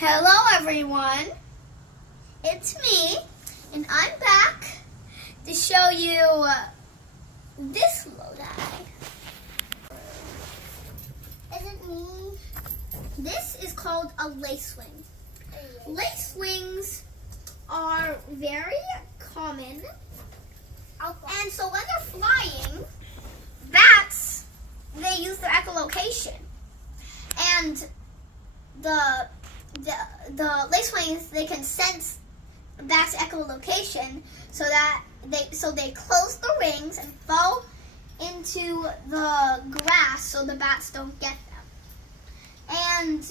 Hello everyone, it's me, and I'm back to show you this little guy. Isn't me? This is called a lacewing. Lacewings are very common, and so when they're flying, bats, they use their echolocation, and the lacewings, they can sense bats' echolocation, so they close the rings and fall into the grass so the bats don't get them.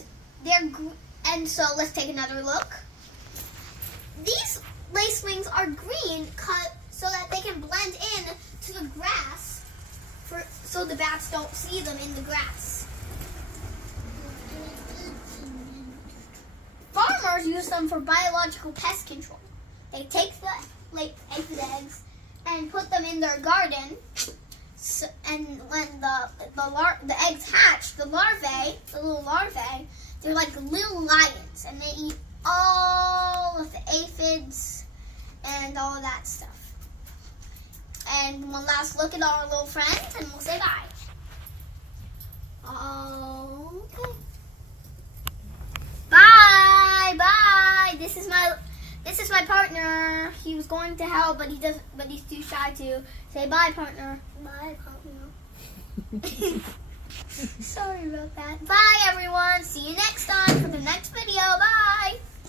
And so let's take another look. These lacewings are green cut so that they can blend in to the grass, so the bats don't see them in the grass. Farmers use them for biological pest control. They take the eggs and put them in their garden. And when the eggs hatch, the little larvae, they're like little lions, and they eat all of the aphids and all of that stuff. And one last look at our little friends, and we'll say bye. Okay. Bye. This is my partner. He was going to help, but he's too shy to. Say bye, partner. Bye, partner. Sorry about that. Bye, everyone. See you next time for the next video. Bye.